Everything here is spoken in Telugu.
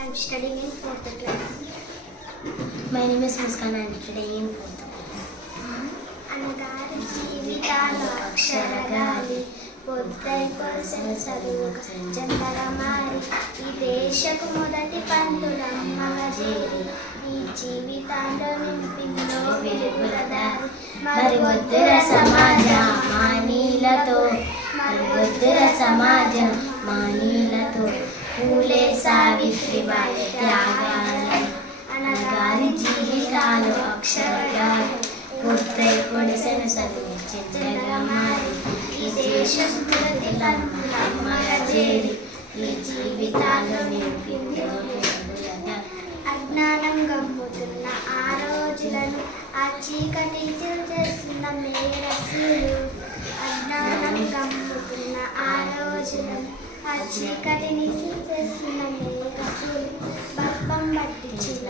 am studying in 4th class. My name is Muskan. I am studying in 4th class. అనగారి జీవితాలు అక్షరగాలి పొద్దై పొడిసెను చదువుకు చందగా మారి ఈ దేశకు మొదటి పంతులమ్మగా చేరి ఈ జీవితాల్లో నింపిందో వెలుగుల దారి మరి వద్దుర సమాజం మానీలతో మరి వద్దుర సమాజం మానీలతో పూలే సావిత్రిబాయి త్యాగాలను అనగాని జీవితాలు అక్షరగాలి పొద్దై పొడిసెను చదువు చందగా మారి ఈ దేశ స్మృతి పంతులమ్మగా చేరి ఈ జీవితాల్లో నింపిందో వెలుగుల దారి. అజ్ఞానం గమ్ముతున్న ఆ రోజులను ఆ చీకటి చేస్తున్న మేరసులు అజ్ఞానం గమ్ముతున్న ఆ రోజులను ఆ చీకటిని చేస్తున్న మేరసులు బప్పం పట్టించిన